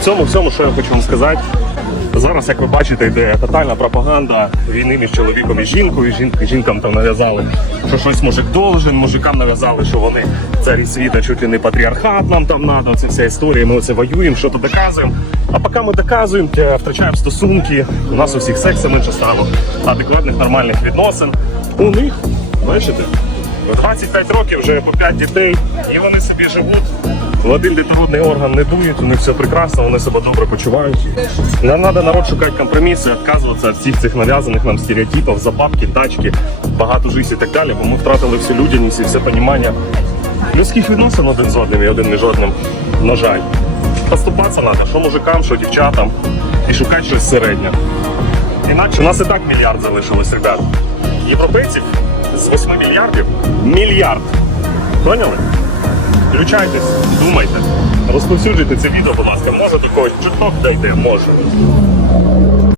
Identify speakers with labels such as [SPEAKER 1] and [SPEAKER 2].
[SPEAKER 1] В цьому всьому, що я хочу вам сказати, зараз, як ви бачите, йде тотальна пропаганда війни між чоловіком і жінкою. Жін, жінкам там нав'язали, що щось мужик должен, мужикам нав'язали, що вони царі світа, чуть ли не патріархат нам там надо, це вся історія, ми оце воюємо, що то доказуємо. А поки ми доказуємо, втрачаємо стосунки, у нас у всіх сексу менше стало, адекватних нормальних відносин. У них, бачите, 25 років вже по 5 дітей, і вони собі живуть. Один детородний орган не дують, у них все прекрасно, вони себе добре почувають. Нам треба народ шукати компроміси, відказуватися від всіх цих нав'язаних нам стереотипів, за бабки, тачки, багато життя і так далі, бо ми втратили всю людяність і все розуміння людських відносин один з одним і один між одним. На жаль. Поступатися треба, що мужикам, що дівчатам, і шукати щось середнє. Інакше у нас і так мільярд залишилось, ребят. Європейців з 8 мільярдів мільярд. Поняли? Включайтесь, думайте, розповсюджуйте це відео, будь ласка. Може до когось чуток дойде, може.